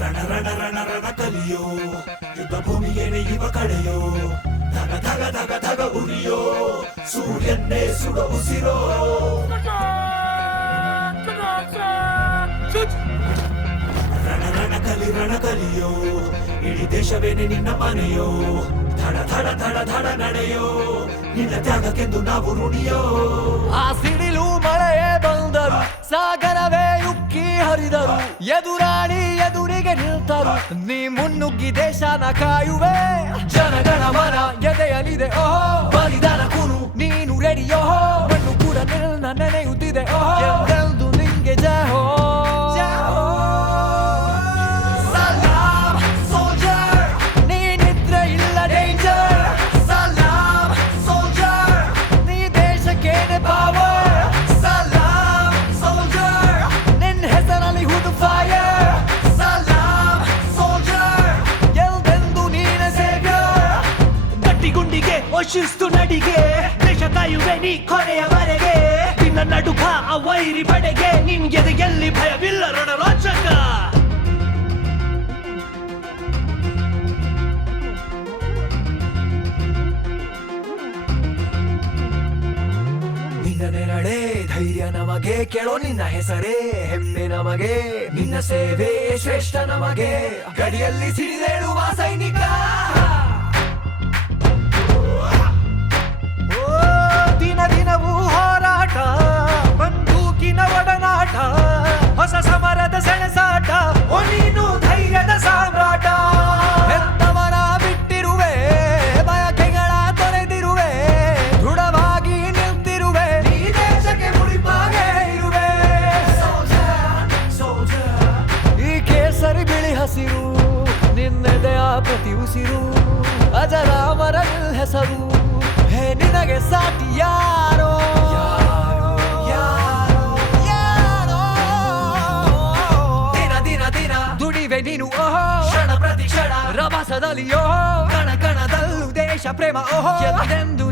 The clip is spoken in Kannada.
ರಣ ರಣ ರಣ ರಣ ಕಲಿಯೋ ಯುದ್ಧ ಭೂಮಿಯೇನೆ ಇವ ಕಡೆಯೋ ಧಗ ಧಗ ಧಗ ಧಗ ಉರಿಯೋ ಸೂರ್ಯನ್ನೇ ಸುಡ ಉಸಿರೋ ರಣ ಕಲಿಯೋ ಇಡೀ ದೇಶವೇನೆ ನಿನ್ನ ಮನೆಯೋ ಧಡ ಧಡ ಧಡ ಧಡ ನಡೆಯೋ ನಿನ್ನ ತ್ಯಾಗಕ್ಕೆಂದು ನಾವು ಋಣಿಯೋ. ಆ ಸಿಡಿಲು ಮಳೆಯೇ ಬಂದರು, ಸಾಗರವೇ ಉಕ್ಕಿ ಹರಿದರು, ಎದುರಾಳಿ ಎದುರಿಗೆ ನಿಲ್ತರು, ನೀ ಮುನ್ನುಗ್ಗಿ ದೇಶನ ಕಾಯುವೆ. ಜನಗಣ ಮನ ಎದೆಯಲಿದೆ ಓಹೋ, ಬಲಿದಾನ ಕುನು ನೀನು ರೆಡಿಯೋ, ಮಣ್ಣು ಕೂಡ ನಿನ್ನ ನೆನೆಯುತ್ತಿದೆ ಓಹೋ, ಎಂದೆಂದು ನಿಂಗೆ ಜಯ ಹೋ. ಶಿಸ್ತು ನಡಿಗೆ ದೇಶ ಕಾಯುವೆ ನೀ ಕೊನೆಯವರೆಗೆ, ನಿನ್ನ ನಡುಕ ಆ ವೈರಿ ಪಡೆಗೆ, ನಿನ್ಗೆದೆ ಎಲ್ಲಿ ಭಯವಿಲ್ಲ ರಣರೋಚಕ. ನಿನ್ನ ನೆರಳೆ ಧೈರ್ಯ ನಮಗೆ, ಕೇಳೋ ನಿನ್ನ ಹೆಸರೇ ಹೆಮ್ಮೆ ನಮಗೆ, ನಿನ್ನ ಸೇವೆ ಶ್ರೇಷ್ಠ ನಮಗೆ, ಗಡಿಯಲ್ಲಿ ಸಿಡಿದೇಳುವ ಸೈನಿಕ. ದಿನವೂ ಹೋರಾಟ, ಬಂದೂಕಿನ ಒಡನಾಟ, ಹೊಸ ಸಮರದ ಸೆಣಸಾಟ, ಓ ನೀನು ಧೈರ್ಯದ ಸಾಮ್ರಾಟ. ಹೆತ್ತವರ ಬಿಟ್ಟಿರುವೆ, ಬಯಕೆಗಳ ತೊರೆದಿರುವೆ, ದೃಢವಾಗಿ ನಿಲ್ತಿರುವೆ, ಈ ದೇಶಕ್ಕೆ ಮುಡಿಪಾಗೆ ಇರುವೆ. ಈ ಕೇಸರಿ ಬಿಳಿ ಹಸಿರು ನಿನ್ನೆದೆಯ ಪ್ರತಿ ಉಸಿರು, ಅಜರಾಮರ ನಿಲ್ ಹೆಸರು, ಹೇ ನಿನಗೆ ಸಾಟಿ ಯಾರೋ ಯಾರೋ. ದಿನ ದಿನ ದಿನ ದುಡಿವೆ ನೀನು ಓಹೋ, ಕ್ಷಣ ಪ್ರತಿ ಕ್ಷಣ ರಭಸದಲ್ಲಿ ಓಹೋ, ಕಣ ಕಣದಲ್ಲೂ ದೇಶ ಪ್ರೇಮ ಓಹೋ, ಎಂದೆಂದು